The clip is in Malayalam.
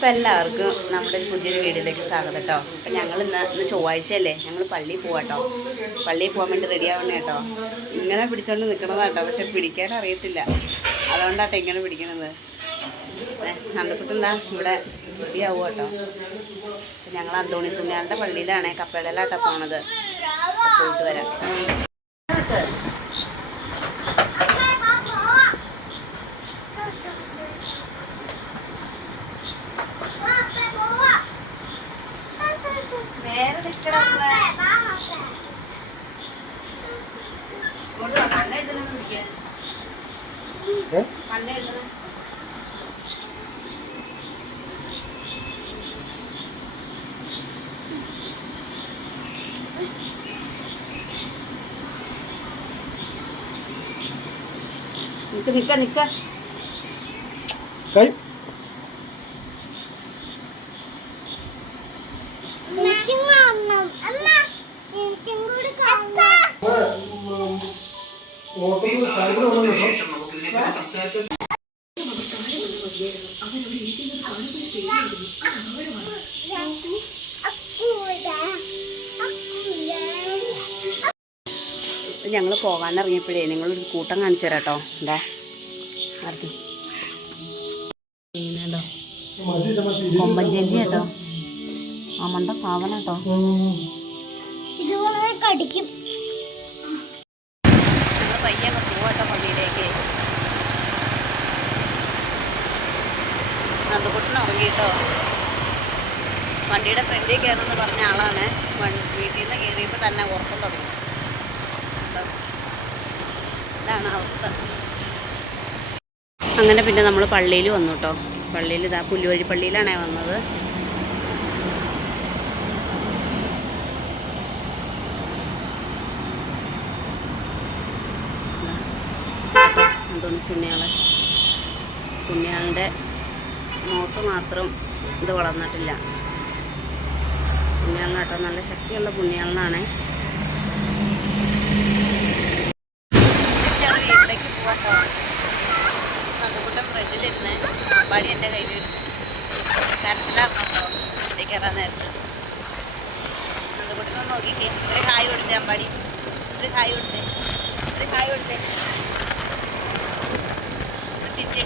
അപ്പം എല്ലാവർക്കും നമ്മുടെ ഒരു പുതിയൊരു വീഡിയോയിലേക്ക് സ്വാഗതം കേട്ടോ. അപ്പം ഞങ്ങൾ ഇന്ന് ചൊവ്വാഴ്ചയല്ലേ, ഞങ്ങൾ പള്ളിയിൽ പോവാട്ടോ. പള്ളിയിൽ പോകാൻ വേണ്ടി റെഡി ആവണേ കേട്ടോ. ഇങ്ങനെ പിടിച്ചോണ്ട് നിൽക്കണതാട്ടോ, പക്ഷെ പിടിക്കാൻ അറിയത്തില്ല. അതുകൊണ്ടാട്ടോ ഇങ്ങനെ പിടിക്കണത്. നന്ദക്കുട്ടെന്താ ഇവിടെ റെഡി ആവുക കേട്ടോ. അപ്പം ഞങ്ങൾ അന്തോണി സുണ്യാളുടെ പള്ളിയിലാണ് കപ്പേടലാട്ടോ പോണത്. പോയിട്ട് വരാം. നേരെ നിൽക്കണം. കണ്ണ് എഴുതണം പിടിക്കാൻ. കണ്ണ് എഴുതണം. നിക്ക നിക്ക നിക്ക കൈ ഞങ്ങൾ പോകാനിറങ്ങിയപ്പോഴേ നിങ്ങളൊരു കൂട്ടം കാണിച്ചു തരാം കേട്ടോ. എന്താ അറിഞ്ഞു കൊമ്പഞ്ചെല്ലി കേട്ടോ. അമ്മണ്ട സാധനം കേട്ടോ. കടിക്കും. ഞങ്ങൾ പയ്യൊക്കെ പോവാട്ടോ പള്ളിയിലേക്ക്. നന്ദക്കുട്ടൻ ഉറങ്ങിയിട്ടോ. വണ്ടിയുടെ ഫ്രണ്ടിൽ കയറുമെന്ന് പറഞ്ഞ ആളാണ്. വീട്ടിൽ നിന്ന് കയറിയപ്പോൾ തന്നെ ഉറക്കം തുടങ്ങി. ഇതാണ് അവസ്ഥ. അങ്ങനെ പിന്നെ നമ്മൾ പള്ളിയിൽ വന്നു കേട്ടോ. പള്ളിയിൽ ഇതാ പുല്ലുവഴി പള്ളിയിലാണേ വന്നത്. അന്തോണി സുണ്യാളുടെ മുഖത്ത് മാത്രം ഇത് വളർന്നിട്ടില്ല. പുണ്യാളനാട്ടോ, നല്ല ശക്തിയുള്ള പുണ്യാളനാണ്. വീട്ടിലേക്ക് പോവാട്ടോ. നന്ദക്കുട്ടൻ ഫ്രണ്ടിലിരുന്ന് അമ്പാടി എൻ്റെ കയ്യിലിരുന്ന് കരച്ചിലാണ് കേട്ടോ. വണ്ടി കയറാൻ നേരത്ത് നന്ദക്കുട്ടനൊന്ന് നോക്കിക്കേ. ഒരു ഹായ് കൊടുത്തേ അമ്പാടി. ഒരു ഹായ് കൊടുത്തേ. ഒരു ഹായ് കൊടുത്തേ. ചിറ്റ്